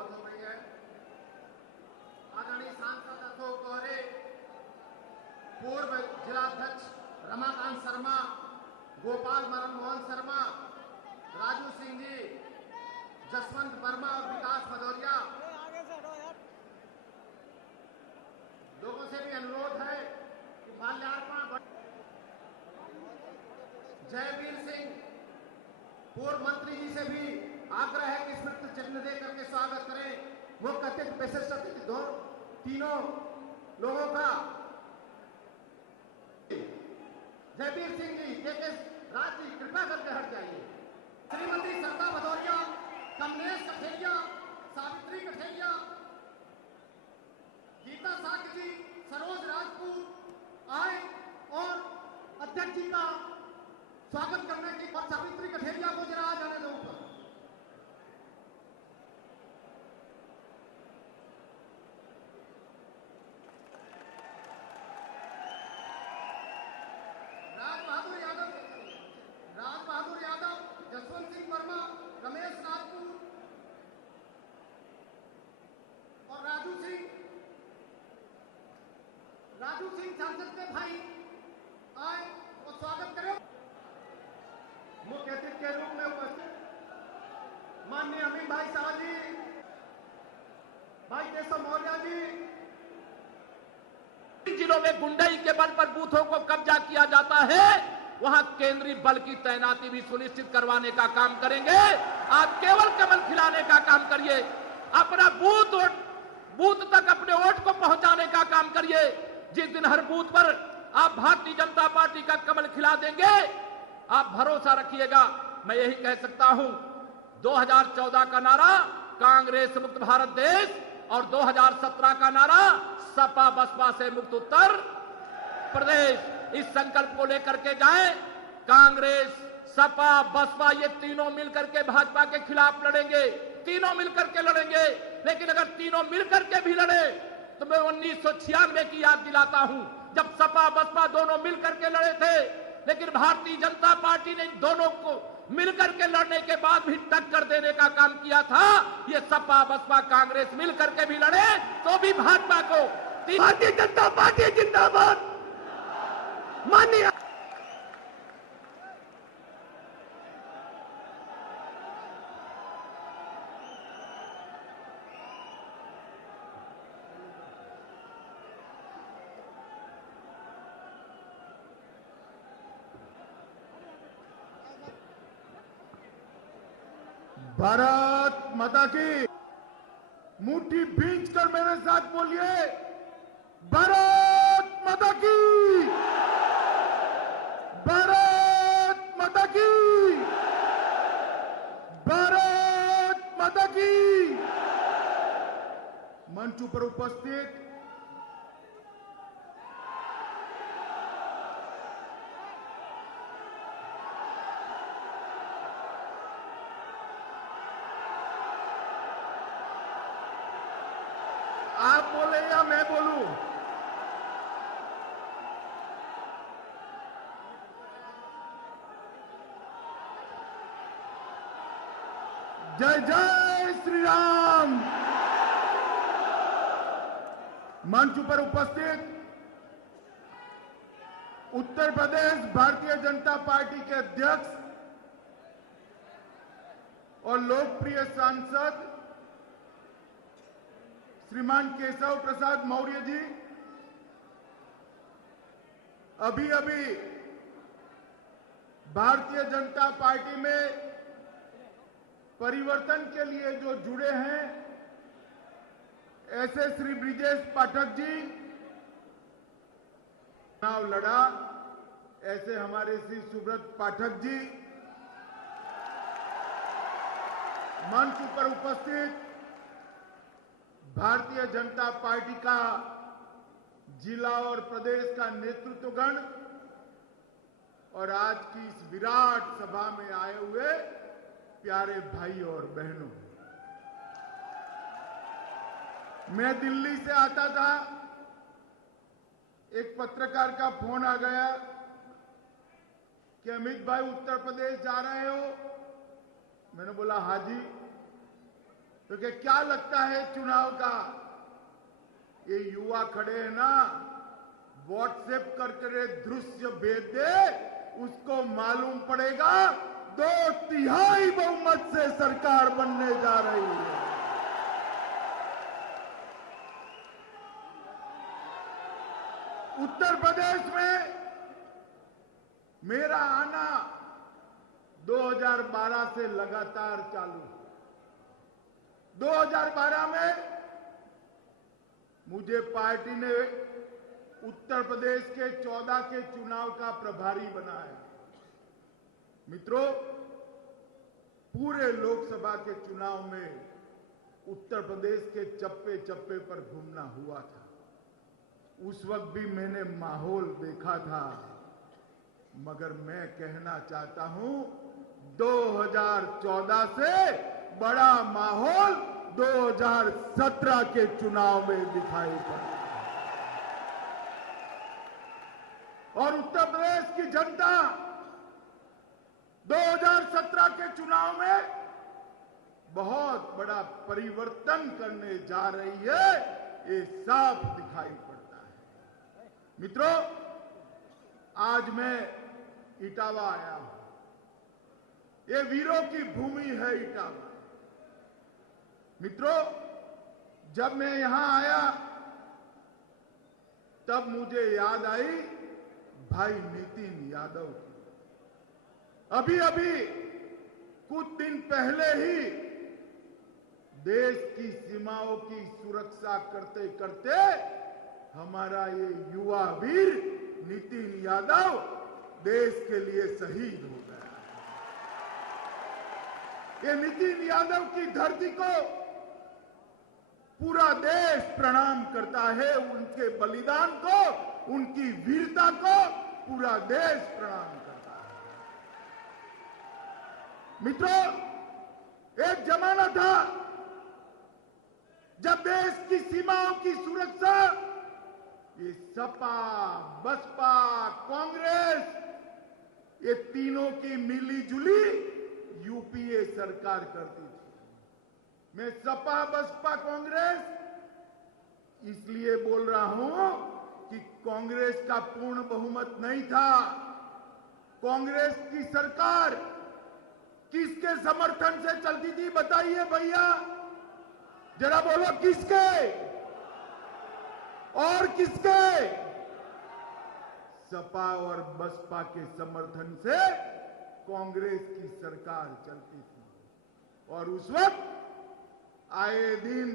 बहुत हो रही है। आदरणीय सांसद अशोक गौरे, पूर्व जिलाध्यक्ष रमाकांत शर्मा, गोपाल मोहन शर्मा, राजू सिंह जी, जसवंत वर्मा और विकास भदौरिया, लोगों से भी अनुरोध है कि माल्यार्पण। जयवीर सिंह पूर्व मंत्री जी से भी आग्रह है कि स्मृति चिन्ह दे करके स्वागत करें। वो कहते हैं विशिष्ट अतिथि दो तीनों लोगों का। जयवीर सिंह जी, के राज जी, कृपया करके हट जाइए। श्रीमती सरदा भदौरिया, कमलेश कठेरिया, सावित्री कठेरिया, गीता साग जी, सरोज राजपूत आए और अध्यक्ष जी का स्वागत करने की। और सावित्री कठेरिया को जरा आ जाने दो ऊपर। राज बहादुर यादव, जसवंत सिंह वर्मा, रमेश राजपूत और राजू सिंह सांसद के भाई आए और स्वागत करें। मुख्य अतिथि के रूप में उपस्थित माननीय अमीन भाई शाह जी, भाई केशव मौर्य जी। जिलों में गुंडाई के बल पर बूथों को कब्जा किया जाता है, वहां केंद्रीय बल की तैनाती भी सुनिश्चित करवाने का काम करेंगे। आप केवल कमल खिलाने का काम करिए, अपना बूथ तक अपने वोट को पहुंचाने का काम करिए। जिस दिन हर बूथ पर आप भारतीय जनता पार्टी का कमल खिला देंगे, आप भरोसा रखिएगा। मैं यही कह सकता हूं, 2014 का नारा कांग्रेस मुक्त भारत देश और 2017 का नारा सपा बसपा से मुक्त उत्तर प्रदेश। इस संकल्प को लेकर के जाएं। कांग्रेस, सपा, बसपा ये तीनों मिलकर के भाजपा के खिलाफ लड़ेंगे, तीनों मिलकर के लड़ेंगे। लेकिन अगर तीनों मिलकर के भी लड़े तो मैं 1996 की याद दिलाता हूं, जब सपा बसपा दोनों मिलकर के लड़े थे। लेकिन भारतीय जनता पार्टी ने दोनों को मिलकर के लड़ने के बाद भी टक्कर देने का काम किया था। ये सपा बसपा कांग्रेस मिलकर के भी लड़े तो भी भाजपा को। भारतीय जनता पार्टी जिंदाबाद। माननीय भारत माता की। मुट्ठी भींच कर मेरे साथ बोलिए, भारत माता की, भारत माता की, भारत माता की। मंच पर उपस्थित आप बोले या मैं बोलूं? जय जय श्री राम। मंच पर उपस्थित उत्तर प्रदेश भारतीय जनता पार्टी के अध्यक्ष और लोकप्रिय सांसद श्रीमान केशव प्रसाद मौर्य जी, अभी अभी भारतीय जनता पार्टी में परिवर्तन के लिए जो जुड़े हैं, ऐसे श्री ब्रिजेश पाठक जी चुनाव लड़ा, ऐसे हमारे श्री सुब्रत पाठक जी, मंच पर उपस्थित भारतीय जनता पार्टी का जिला और प्रदेश का नेतृत्वगण और आज की इस विराट सभा में आए हुए प्यारे भाई और बहनों, मैं दिल्ली से आता था, एक पत्रकार का फोन आ गया कि अमित भाई उत्तर प्रदेश जा रहे हो। मैंने बोला हाँ जी। तो क्या लगता है चुनाव का? ये युवा खड़े हैं ना, व्हाट्सएप करके दृश्य भेज दे, उसको मालूम पड़ेगा 2/3 बहुमत से सरकार बनने जा रही है। उत्तर प्रदेश में मेरा आना 2012 से लगातार चालू है। 2012 में मुझे पार्टी ने उत्तर प्रदेश के 14 के चुनाव का प्रभारी बनाया। मित्रों, पूरे लोकसभा के चुनाव में उत्तर प्रदेश के चप्पे चप्पे पर घूमना हुआ था। उस वक्त भी मैंने माहौल देखा था, मगर मैं कहना चाहता हूं 2014 से बड़ा माहौल 2017 के चुनाव में दिखाई पड़ा। और उत्तर प्रदेश की जनता 2017 के चुनाव में बहुत बड़ा परिवर्तन करने जा रही है, ये साफ दिखाई पड़ता है। मित्रों, आज मैं इटावा आया हूं। ये वीरों की भूमि है इटावा। मित्रों, जब मैं यहां आया तब मुझे याद आई भाई नितिन यादव की। अभी अभी कुछ दिन पहले ही देश की सीमाओं की सुरक्षा करते करते हमारा ये युवा वीर नितिन यादव देश के लिए शहीद हो गया। ये नितिन यादव की धरती को पूरा देश प्रणाम करता है। उनके बलिदान को, उनकी वीरता को पूरा देश प्रणाम करता है। मित्रों, एक जमाना था जब देश की सीमाओं की सुरक्षा ये सपा, बसपा, कांग्रेस, ये तीनों की मिलीजुली यूपीए सरकार करती थी। मैं सपा, बसपा, कांग्रेस इसलिए बोल रहा हूं कि कांग्रेस का पूर्ण बहुमत नहीं था। कांग्रेस की सरकार किसके समर्थन से चलती थी बताइए भैया, जरा बोलो किसके और किसके? सपा और बसपा के समर्थन से कांग्रेस की सरकार चलती थी। और उस वक्त आए दिन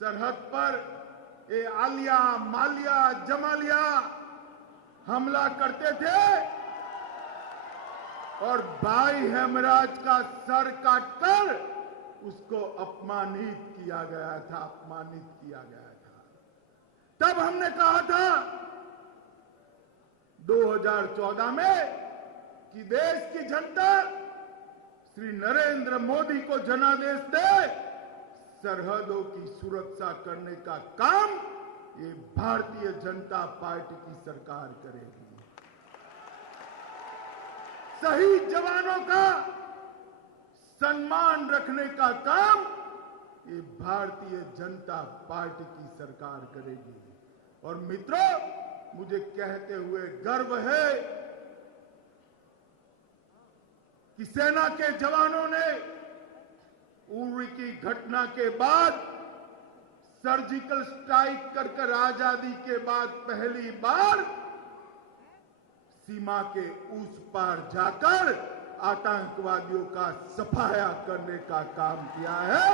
सरहद पर ये आलिया, मालिया, जमालिया हमला करते थे और भाई हेमराज का सर काटकर उसको अपमानित किया गया था, अपमानित किया गया था। तब हमने कहा था 2014 में कि देश की जनता श्री नरेंद्र मोदी को जनादेश दे, सरहदों की सुरक्षा करने का काम ये भारतीय जनता पार्टी की सरकार करेगी। शहीद जवानों का सम्मान रखने का काम ये भारतीय जनता पार्टी की सरकार करेगी। और मित्रों, मुझे कहते हुए गर्व है कि सेना के जवानों ने उरी की घटना के बाद सर्जिकल स्ट्राइक कर आजादी के बाद पहली बार सीमा के उस पार जाकर आतंकवादियों का सफाया करने का काम किया है।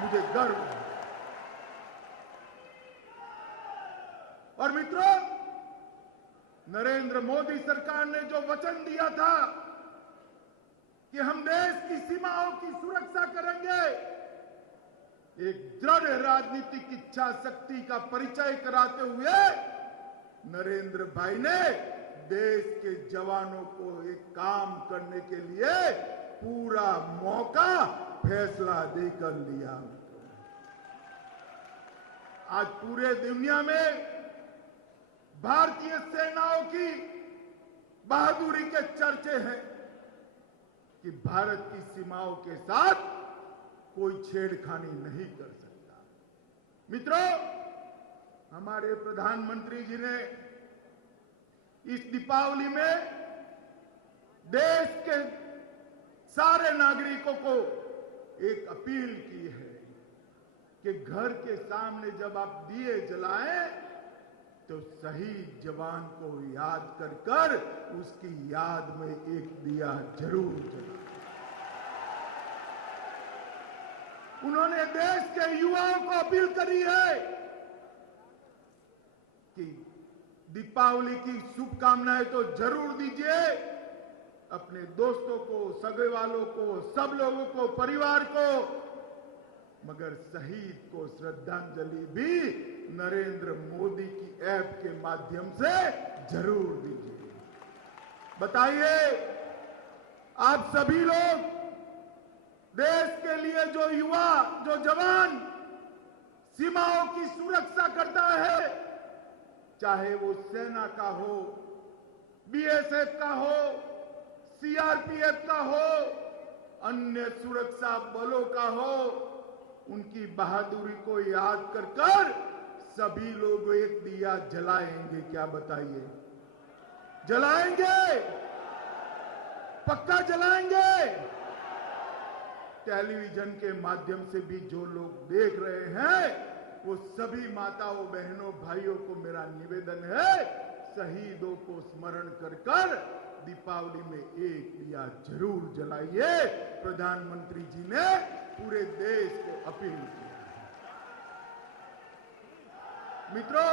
मुझे गर्व है। और मित्रों, नरेंद्र मोदी सरकार ने जो वचन दिया था कि हम देश की सीमाओं की सुरक्षा करेंगे, एक दृढ़ राजनीतिक इच्छा शक्ति का परिचय कराते हुए नरेंद्र भाई ने देश के जवानों को एक काम करने के लिए पूरा मौका, फैसला देकर लिया। आज पूरे दुनिया में भारतीय सेनाओं की बहादुरी के चर्चे हैं कि भारत की सीमाओं के साथ कोई छेड़खानी नहीं कर सकता। मित्रों, हमारे प्रधानमंत्री जी ने इस दीपावली में देश के सारे नागरिकों को एक अपील की है कि घर के सामने जब आप दिए जलाएं तो शहीद जवान को याद कर कर उसकी याद में एक दिया जरूर जलाएं। उन्होंने देश के युवाओं को अपील करी है कि दीपावली की शुभकामनाएं तो जरूर दीजिए अपने दोस्तों को, सगे वालों को, सब लोगों को, परिवार को, मगर शहीद को श्रद्धांजलि भी नरेंद्र मोदी की ऐप के माध्यम से जरूर दीजिए। बताइए, आप सभी लोग देश के लिए जो युवा, जो जवान सीमाओं की सुरक्षा करता है, चाहे वो सेना का हो, बीएसएफ का हो, सीआरपीएफ का हो, अन्य सुरक्षा बलों का हो, उनकी बहादुरी को याद कर कर सभी लोग एक दिया जलाएंगे। क्या बताइए? जलाएंगे? पक्का जलाएंगे? टेलीविजन के माध्यम से भी जो लोग देख रहे हैं, वो सभी माताओं, बहनों, भाइयों को मेरा निवेदन है, शहीदों को स्मरण कर कर दीपावली में एक दिया जरूर जलाइए। प्रधानमंत्री जी ने पूरे देश को अपील की है। मित्रों,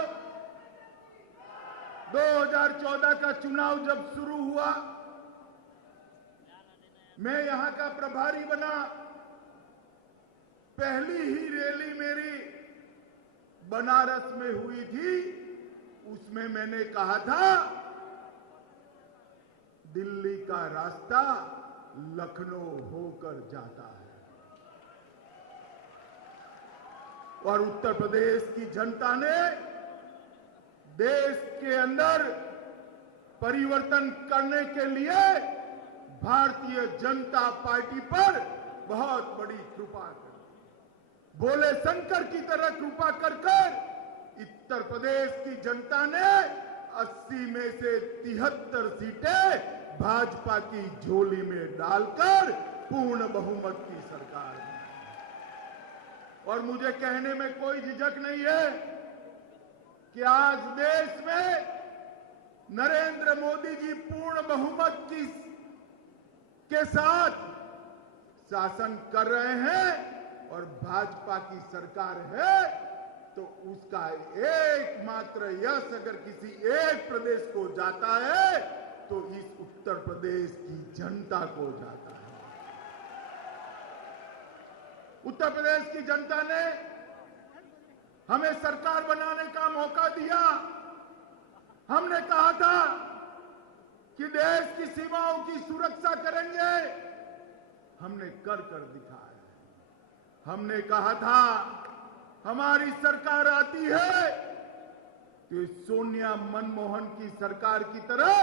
2014 का चुनाव जब शुरू हुआ, मैं यहां का प्रभारी बना। पहली ही रैली मेरी बनारस में हुई थी। उसमें मैंने कहा था, दिल्ली का रास्ता लखनऊ होकर जाता है और उत्तर प्रदेश की जनता ने देश के अंदर परिवर्तन करने के लिए भारतीय जनता पार्टी पर बहुत बड़ी कृपा कर, भोले शंकर की तरह कृपा कर उत्तर प्रदेश की जनता ने 80 में से 73 सीटें भाजपा की झोली में डालकर पूर्ण बहुमत की सरकार बनाई। और मुझे कहने में कोई झिझक नहीं है कि आज देश में नरेंद्र मोदी जी पूर्ण बहुमत के साथ शासन कर रहे हैं और भाजपा की सरकार है, तो उसका एकमात्र यश अगर किसी एक प्रदेश को जाता है तो इस उत्तर प्रदेश की जनता को जाता है। उत्तर प्रदेश की जनता ने हमें सरकार बनाने का मौका दिया। हमने कहा था कि देश की सीमाओं की सुरक्षा करेंगे, हमने कर दिखाया। हमने कहा था हमारी सरकार आती है तो सोनिया मनमोहन की सरकार की तरह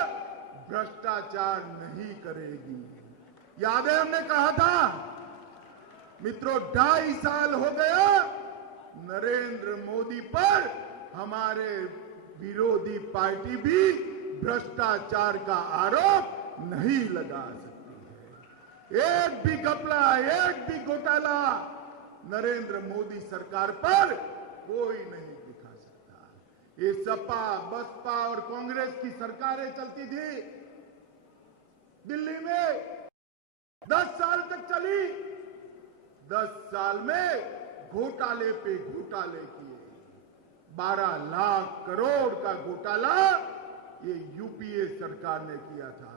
भ्रष्टाचार नहीं करेगी। याद है हमने कहा था? मित्रों, 2.5 साल हो गया, नरेंद्र मोदी पर हमारे विरोधी पार्टी भी भ्रष्टाचार का आरोप नहीं लगा सकती है। एक भी घपला, एक भी घोटाला नरेंद्र मोदी सरकार पर कोई नहीं दिखा सकता। ये सपा, बसपा और कांग्रेस की सरकारें चलती थी दिल्ली में, 10 साल तक चली। 10 साल में घोटाले पे घोटाले किए। 12 लाख करोड़ का घोटाला ये यूपीए सरकार ने किया था।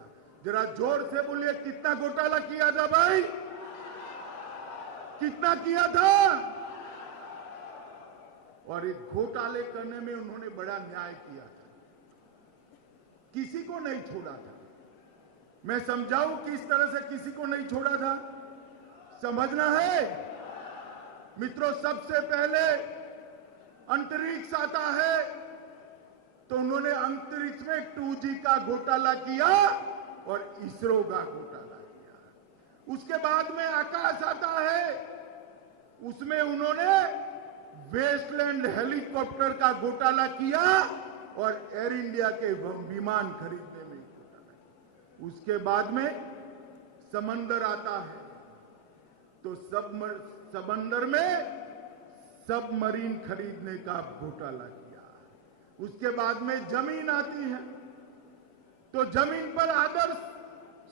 जरा जोर से बोलिए, कितना घोटाला किया था भाई? कितना किया था? और एक घोटाले करने में उन्होंने बड़ा न्याय किया था, किसी को नहीं छोड़ा था। मैं समझाऊं किस तरह से किसी को नहीं छोड़ा था, समझना है? मित्रों, सबसे पहले अंतरिक्ष आता है तो उन्होंने अंतरिक्ष में 2G का घोटाला किया और इसरो का घोटाला किया। उसके बाद में आकाश आता है उसमें उन्होंने वेस्टलैंड हेलीकॉप्टर का घोटाला किया और एयर इंडिया के विमान खरीदने में घोटाला किया। उसके बाद में समंदर आता है तो समंदर में सबमरीन खरीदने का घोटाला किया। उसके बाद में जमीन आती है तो जमीन पर आदर्श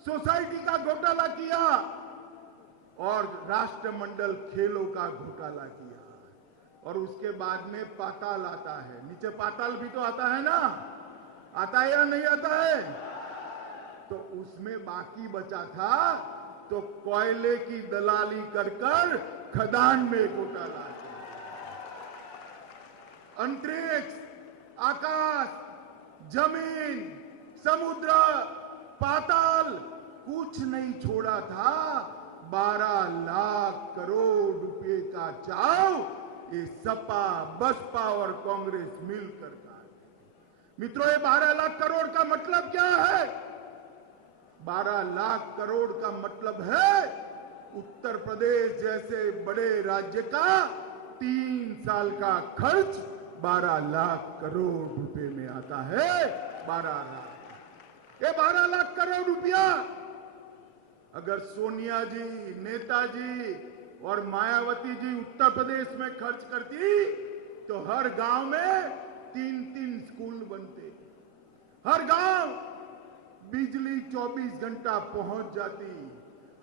सोसाइटी का घोटाला किया और राष्ट्रमंडल खेलों का घोटाला किया। और उसके बाद में पाताल आता है, नीचे पाताल भी तो आता है ना, आता है या नहीं आता है? तो उसमें बाकी बचा था तो कोयले की दलाली कर कर खदान में घोटाला किया। अंतरिक्ष, आकाश, जमीन, समुद्र, पाताल कुछ नहीं छोड़ा था। 12 लाख करोड़ रुपए का चाव ये सपा, बसपा और कांग्रेस मिलकर का। मित्रों, ये 12 लाख करोड़ का मतलब क्या है? 12 लाख करोड़ का मतलब है उत्तर प्रदेश जैसे बड़े राज्य का 3 साल का खर्च 12 लाख करोड़ रुपए में आता है। 12 लाख, ये 12 लाख करोड़ रुपया अगर सोनिया जी, नेताजी और मायावती जी उत्तर प्रदेश में खर्च करती तो हर गांव में 3-3 स्कूल बनते, हर गांव बिजली 24 घंटा पहुंच जाती,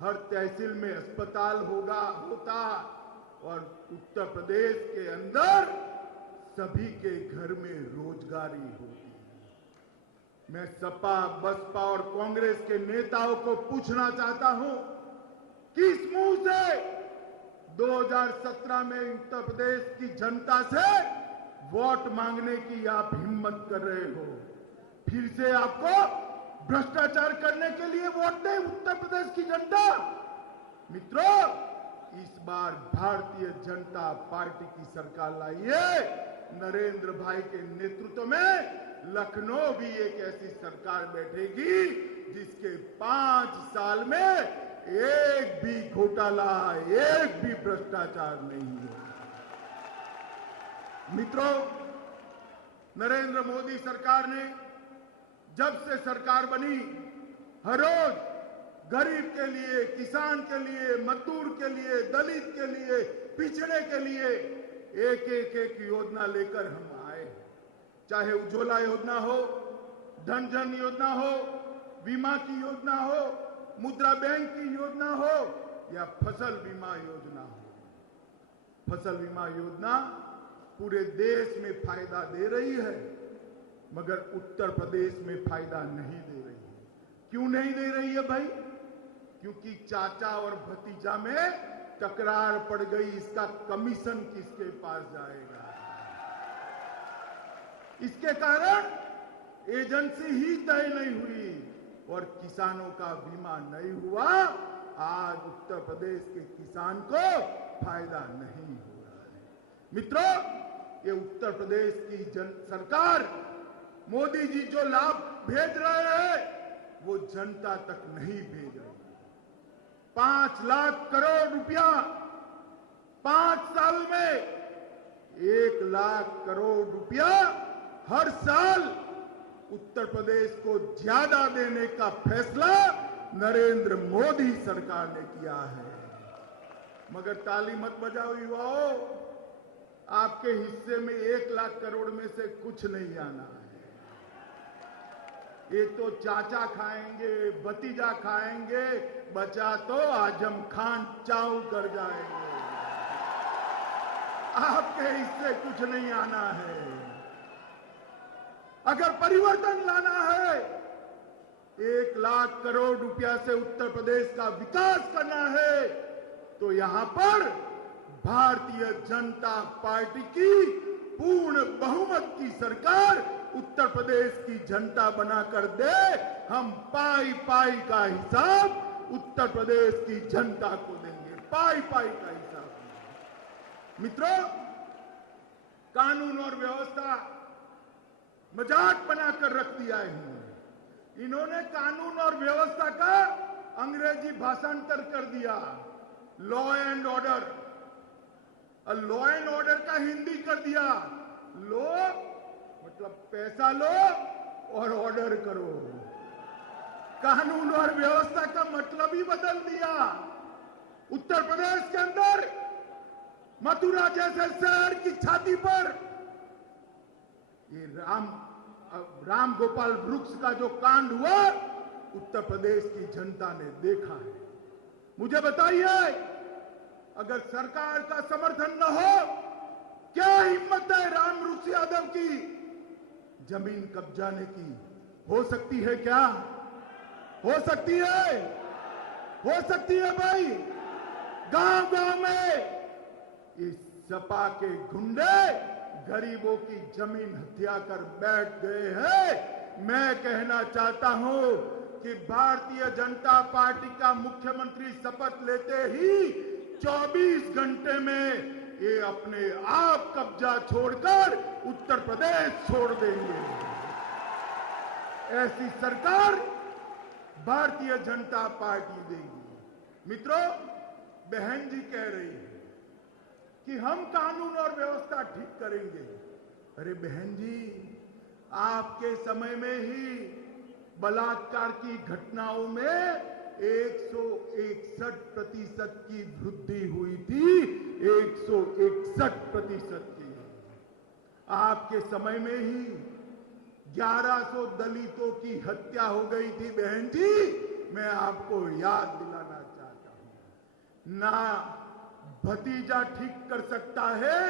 हर तहसील में अस्पताल होता और उत्तर प्रदेश के अंदर सभी के घर में रोजगारी होती। मैं सपा, बसपा और कांग्रेस के नेताओं को पूछना चाहता हूं, किस मुंह से 2017 में उत्तर प्रदेश की जनता से वोट मांगने की आप हिम्मत कर रहे हो? फिर से आपको भ्रष्टाचार करने के लिए वोट दे उत्तर प्रदेश की जनता? मित्रों, इस बार भारतीय जनता पार्टी की सरकार लाइए। नरेंद्र भाई के नेतृत्व में लखनऊ भी एक ऐसी सरकार बैठेगी जिसके 5 साल में एक भी घोटाला, एक भी भ्रष्टाचार नहीं है। मित्रों, नरेंद्र मोदी सरकार ने जब से सरकार बनी, हर रोज गरीब के लिए, किसान के लिए, मजदूर के लिए, दलित के लिए, पिछड़े के लिए एक योजना लेकर हम आए। चाहे उज्ज्वला योजना हो, धन जन योजना हो, बीमा की योजना हो, मुद्रा बैंक की योजना हो या फसल बीमा योजना हो। फसल बीमा योजना पूरे देश में फायदा दे रही है, मगर उत्तर प्रदेश में फायदा नहीं दे रही है। क्यों नहीं दे रही है भाई? क्योंकि चाचा और भतीजा में तकरार पड़ गई, इसका कमीशन किसके पास जाएगा। इसके कारण एजेंसी ही तय नहीं हुई और किसानों का बीमा नहीं हुआ। आज उत्तर प्रदेश के किसान को फायदा नहीं हो रहा है। मित्रों, ये उत्तर प्रदेश की सरकार, मोदी जी जो लाभ भेज रहे हैं वो जनता तक नहीं भेज रहे। 5 लाख करोड़ रुपया 5 साल में, 1 लाख करोड़ रुपया हर साल उत्तर प्रदेश को ज्यादा देने का फैसला नरेंद्र मोदी सरकार ने किया है। मगर ताली मत बजाओ युवाओं, आपके हिस्से में 1 लाख करोड़ में से कुछ नहीं आना है। ये तो चाचा खाएंगे, भतीजा खाएंगे, बचा तो आजम खान चाऊ कर जाएंगे। आपके हिस्से कुछ नहीं आना है। अगर परिवर्तन लाना है, 1 लाख करोड़ रुपया से उत्तर प्रदेश का विकास करना है, तो यहां पर भारतीय जनता पार्टी की पूर्ण बहुमत की सरकार उत्तर प्रदेश की जनता बनाकर दे। हम पाई पाई का हिसाब उत्तर प्रदेश की जनता को देंगे, पाई पाई का हिसाब। मित्रों, कानून और व्यवस्था मजाक बनाकर रख दिया है। इन्होंने कानून और व्यवस्था का अंग्रेजी भाषांतर कर दिया। Law and order, law and order का हिंदी कर दिया। लो मतलब पैसा लो और ऑर्डर करो। कानून और व्यवस्था का मतलब ही बदल दिया। उत्तर प्रदेश के अंदर मथुरा जैसे शहर की छाती पर ये राम गोपाल वृक्ष का जो कांड हुआ, उत्तर प्रदेश की जनता ने देखा है। मुझे बताइए, अगर सरकार का समर्थन न हो, क्या हिम्मत है राम वृक्ष यादव की जमीन कब्जाने की? हो सकती है क्या? हो सकती है? हो सकती है भाई। गांव गांव में इस सपा के गुंडे गरीबों की जमीन हथिया कर बैठ गए हैं। मैं कहना चाहता हूं कि भारतीय जनता पार्टी का मुख्यमंत्री शपथ लेते ही 24 घंटे में ये अपने आप कब्जा छोड़कर उत्तर प्रदेश छोड़ देंगे। ऐसी सरकार भारतीय जनता पार्टी देगी। मित्रों, बहन जी कह रही है कि हम कानून और व्यवस्था ठीक करेंगे। अरे बहन जी, आपके समय में ही बलात्कार की घटनाओं में 161% की वृद्धि हुई थी। 161% की। आपके समय में ही 1100 दलितों की हत्या हो गई थी। बहन जी, मैं आपको याद दिलाना चाहता हूं, ना भतीजा ठीक कर सकता है,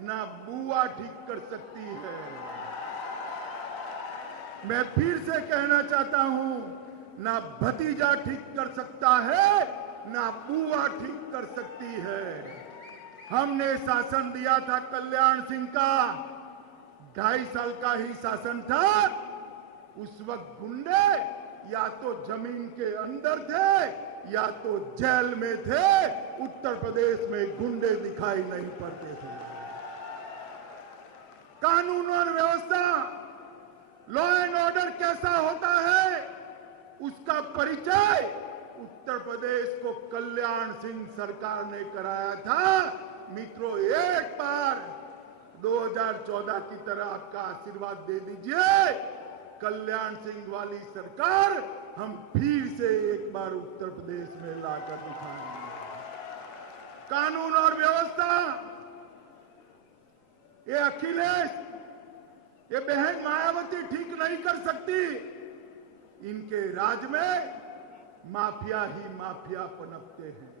ना बुआ ठीक कर सकती है। मैं फिर से कहना चाहता हूं, ना भतीजा ठीक कर सकता है, ना बुआ ठीक कर सकती है। हमने शासन दिया था कल्याण सिंह का, 2.5 साल का ही शासन था। उस वक्त गुंडे या तो जमीन के अंदर थे या तो जेल में थे। उत्तर प्रदेश में गुंडे दिखाई नहीं पड़ते थे। कानून और व्यवस्था, लॉ एंड ऑर्डर कैसा होता है, उसका परिचय उत्तर प्रदेश को कल्याण सिंह सरकार ने कराया था। मित्रों, एक बार 2014 की तरह आपका आशीर्वाद दे दीजिए। कल्याण सिंह वाली सरकार हम फिर से एक बार उत्तर प्रदेश में लाकर दिखाएंगे। कानून और व्यवस्था, ये अखिलेश, ये बहन मायावती ठीक नहीं कर सकती। इनके राज में माफिया ही माफिया पनपते हैं।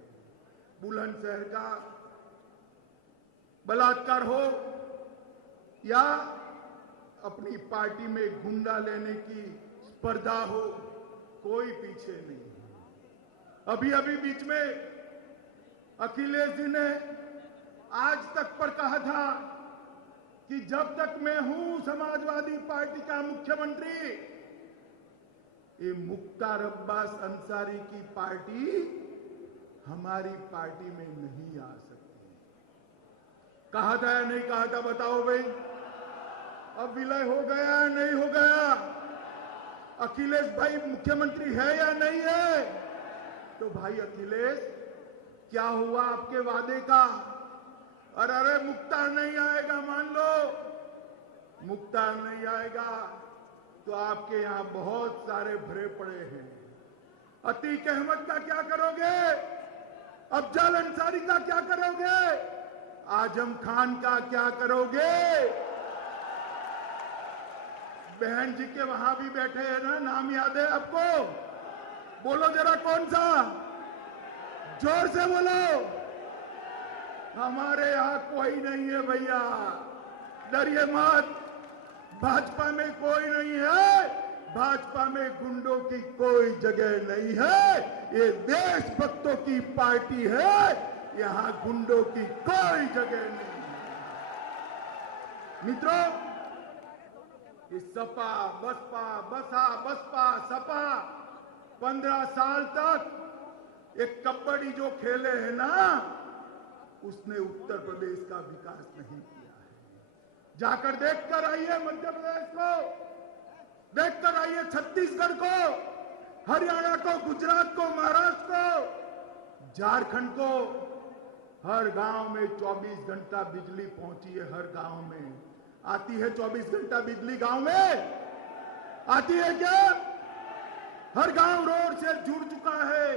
बुलंदशहर का बलात्कार हो या अपनी पार्टी में गुंडा लेने की स्पर्धा हो, कोई पीछे नहीं। अभी अभी बीच में अखिलेश जी ने आज तक पर कहा था कि जब तक मैं हूं समाजवादी पार्टी का मुख्यमंत्री, ये मुख्तार अब्बास अंसारी की पार्टी हमारी पार्टी में नहीं आ सकती। कहा था या नहीं कहा था, बताओ भाई। अब विलय हो गया या नहीं हो गया? अखिलेश भाई मुख्यमंत्री है या नहीं है? तो भाई अखिलेश, क्या हुआ आपके वादे का? अरे मुख्तार नहीं आएगा, मान लो मुख्तार नहीं आएगा तो आपके यहां बहुत सारे भरे पड़े हैं। अतीक अहमद का क्या करोगे? अफजल अंसारी का क्या करोगे? आजम खान का क्या करोगे? बहन जी के वहां भी बैठे हैं ना, नाम याद है आपको? बोलो जरा, कौन सा? जोर से बोलो। हमारे यहां कोई नहीं है भैया, डरिए मत। भाजपा में कोई नहीं है। भाजपा में गुंडों की कोई जगह नहीं है। ये देशभक्तों की पार्टी है, यहां गुंडों की कोई जगह नहीं है। मित्रों, इस सपा बसपा बसा बसपा सपा 15 साल तक एक कबड्डी जो खेले हैं ना, उसने उत्तर प्रदेश का विकास नहीं किया है। जाकर देखकर आइए मध्य प्रदेश को, देखकर आइए छत्तीसगढ़ को, हरियाणा को, गुजरात को, महाराष्ट्र को, झारखंड को। हर गांव में 24 घंटा बिजली पहुंची है। हर गांव में आती है 24 घंटा बिजली गांव में आती है क्या? हर गांव रोड से जुड़ चुका है।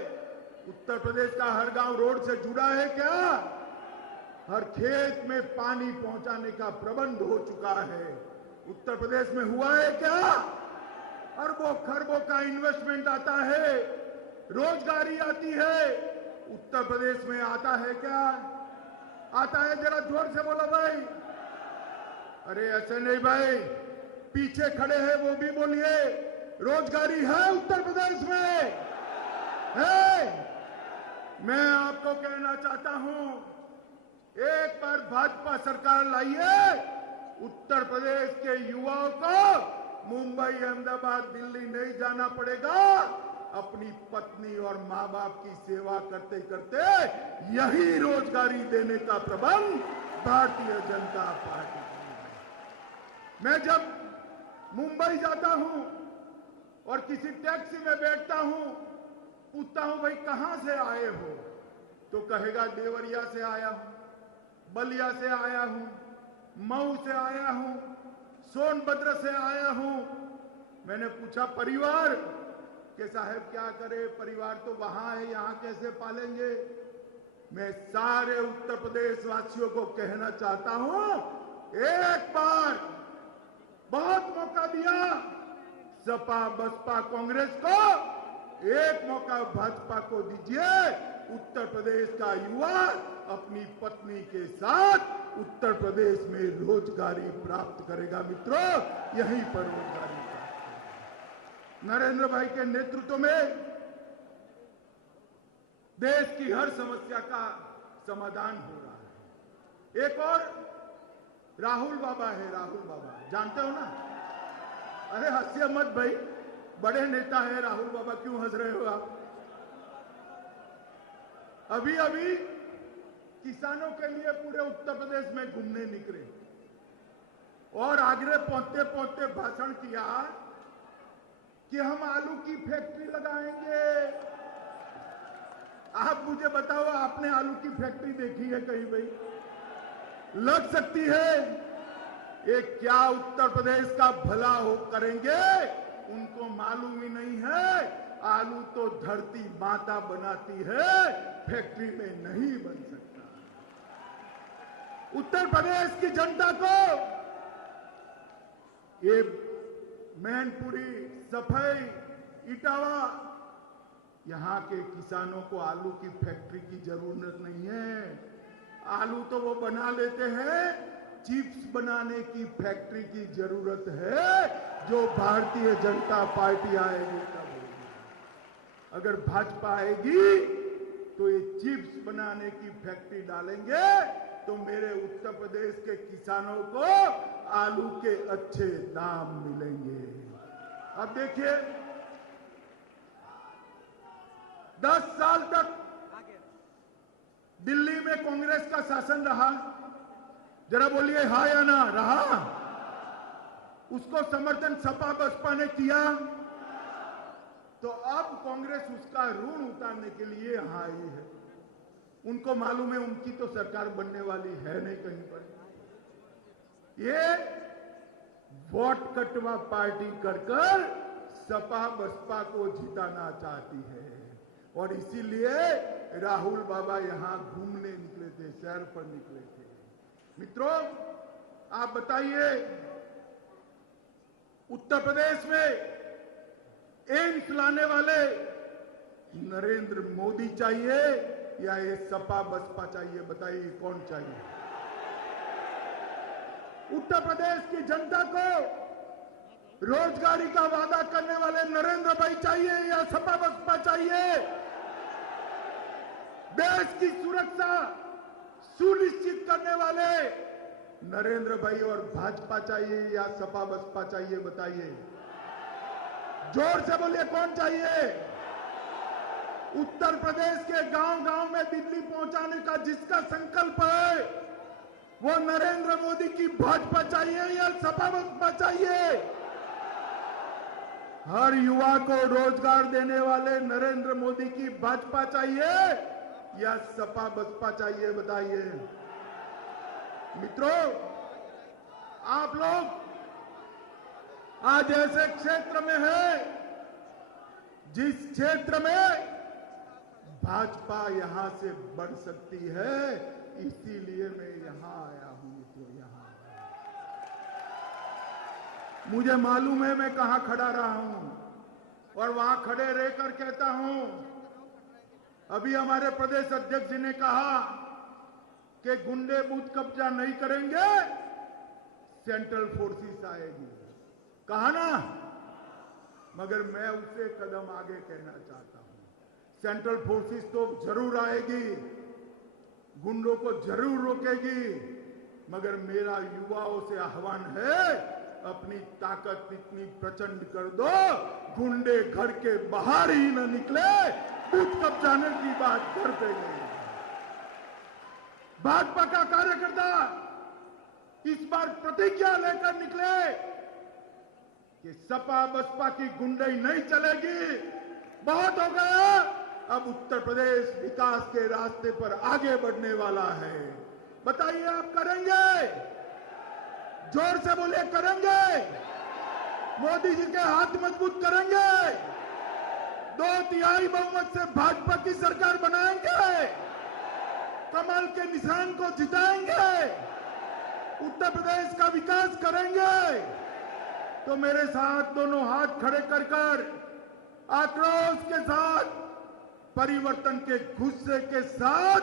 उत्तर प्रदेश का हर गांव रोड से जुड़ा है क्या? हर खेत में पानी पहुंचाने का प्रबंध हो चुका है। उत्तर प्रदेश में हुआ है क्या? अरबों खरबों का इन्वेस्टमेंट आता है, रोजगारी आती है। उत्तर प्रदेश में आता है क्या? आता है? जरा जोर से बोलो भाई। अरे ऐसे नहीं भाई, पीछे खड़े हैं वो भी बोलिए। रोजगारी है उत्तर प्रदेश में? है? मैं आपको कहना चाहता हूं, एक बार भाजपा सरकार लाइए, उत्तर प्रदेश के युवाओं को मुंबई, अहमदाबाद, दिल्ली नहीं जाना पड़ेगा। अपनी पत्नी और मां बाप की सेवा करते करते यही रोजगारी देने का प्रबंध भारतीय जनता पार्टी की है। मैं जब मुंबई जाता हूं और किसी टैक्सी में बैठता हूं, पूछता हूं भाई कहां से आए हो, तो कहेगा देवरिया से आया हूं, बलिया से आया हूं, मऊ से आया हूं, सोनभद्र से आया हूं। मैंने पूछा परिवार के साहब क्या करे, परिवार तो वहां है, यहां कैसे पालेंगे? मैं सारे उत्तर प्रदेश वासियों को कहना चाहता हूं, एक बार बहुत मौका दिया सपा बसपा कांग्रेस को, एक मौका भाजपा को दीजिए। उत्तर प्रदेश का युवा अपनी पत्नी के साथ उत्तर प्रदेश में रोजगारी प्राप्त करेगा। मित्रों, यहीं पर रोजगारी प्राप्त करेगा। नरेंद्र भाई के नेतृत्व में देश की हर समस्या का समाधान हो रहा है। एक और राहुल बाबा है, राहुल बाबा जानते हो ना? अरे हंसिए मत भाई, बड़े नेता है राहुल बाबा, क्यों हंस रहे हो आप? अभी अभी किसानों के लिए पूरे उत्तर प्रदेश में घूमने निकले और आगरे पहुंचते पहुंचते भाषण किया कि हम आलू की फैक्ट्री लगाएंगे। आप मुझे बताओ, आपने आलू की फैक्ट्री देखी है कहीं भाई? लग सकती है। ये क्या उत्तर प्रदेश का भला हो करेंगे, उनको मालूम ही नहीं है। आलू तो धरती माता बनाती है, फैक्ट्री में नहीं बन सकता। उत्तर प्रदेश की जनता को ये मैनपुरी, सफाई, इटावा, यहां के किसानों को आलू की फैक्ट्री की जरूरत नहीं है। आलू तो वो बना लेते हैं, चिप्स बनाने की फैक्ट्री की जरूरत है, जो भारतीय जनता पार्टी आएगी तब होगी। अगर भाजपा आएगी तो ये चिप्स बनाने की फैक्ट्री डालेंगे तो मेरे उत्तर प्रदेश के किसानों को आलू के अच्छे दाम मिलेंगे। अब देखिए, 10 साल तक दिल्ली में कांग्रेस का शासन रहा। जरा बोलिए हाँ या ना रहा? उसको समर्थन सपा बसपा ने किया, तो अब कांग्रेस उसका ऋण उतारने के लिए यहां आई है। उनको मालूम है उनकी तो सरकार बनने वाली है नहीं कहीं पर। ये वोट कटवा पार्टी कर सपा बसपा को जिताना चाहती है और इसीलिए राहुल बाबा यहां घूमने निकले थे, सैर पर निकले थे। मित्रों, आप बताइए, उत्तर प्रदेश में एम्स लाने वाले नरेंद्र मोदी चाहिए या ये सपा बसपा चाहिए? बताइए कौन चाहिए? उत्तर प्रदेश की जनता को रोजगारी का वादा करने वाले नरेंद्र भाई चाहिए या सपा बसपा चाहिए? देश की सुरक्षा सुनिश्चित करने वाले नरेंद्र भाई और भाजपा चाहिए या सपा बसपा चाहिए? बताइए, जोर से बोलिए, कौन चाहिए? उत्तर प्रदेश के गांव-गांव में बिजली पहुंचाने का जिसका संकल्प है, वो नरेंद्र मोदी की भाजपा चाहिए या सपा बसपा चाहिए? हर युवा को रोजगार देने वाले नरेंद्र मोदी की भाजपा चाहिए या सपा बसपा चाहिए, बताइए मित्रों। आप लोग आज ऐसे क्षेत्र में है जिस क्षेत्र में भाजपा यहां से बढ़ सकती है, इसीलिए मैं यहां आया हूं। तो यहां मुझे मालूम है मैं कहां खड़ा रहा हूं, और वहां खड़े रहकर कहता हूं, अभी हमारे प्रदेश अध्यक्ष जी ने कहा कि गुंडे बूथ कब्जा नहीं करेंगे, सेंट्रल फोर्सेस आएगी, कहा ना। मगर मैं उससे कदम आगे कहना चाहता हूं, सेंट्रल फोर्सेस तो जरूर आएगी, गुंडों को जरूर रोकेगी, मगर मेरा युवाओं से आह्वान है, अपनी ताकत इतनी प्रचंड कर दो, गुंडे घर के बाहर ही न निकले, बूथ कब्जाने की बात कर देंगे। भाजपा का कार्यकर्ता इस बार प्रतिज्ञा लेकर निकले कि सपा बसपा की गुंडाई नहीं चलेगी, बहुत हो गया, अब उत्तर प्रदेश विकास के रास्ते पर आगे बढ़ने वाला है। बताइए आप करेंगे? जोर से बोले, करेंगे? मोदी जी के हाथ मजबूत करेंगे? 2/3 बहुमत से भाजपा की सरकार बनाएंगे? कमल के निशान को जिताएंगे? उत्तर प्रदेश का विकास करेंगे? तो मेरे साथ दोनों हाथ खड़े कर आक्रोश के साथ, परिवर्तन के गुस्से के साथ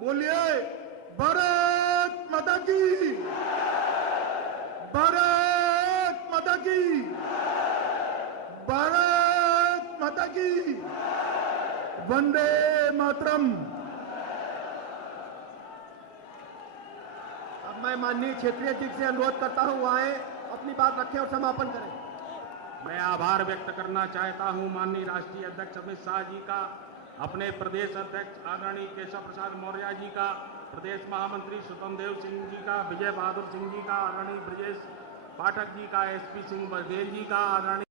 बोलिए, भारत माता की, भारत माता की, भारत माता की, वंदे मातरम। अब मैं माननीय क्षेत्रीय अध्यक्ष से अनुरोध करता हूं, वो आए, अपनी बात रखें और समापन करें। मैं आभार व्यक्त करना चाहता हूं माननीय राष्ट्रीय अध्यक्ष अमित शाह जी का, अपने प्रदेश अध्यक्ष आदरणीय केशव प्रसाद मौर्य जी का, प्रदेश महामंत्री स्वतंत्र देव सिंह जी का, विजय बहादुर सिंह जी का, आदरणीय ब्रजेश पाठक जी का, एसपी सिंह बघेल जी का, आदरणीय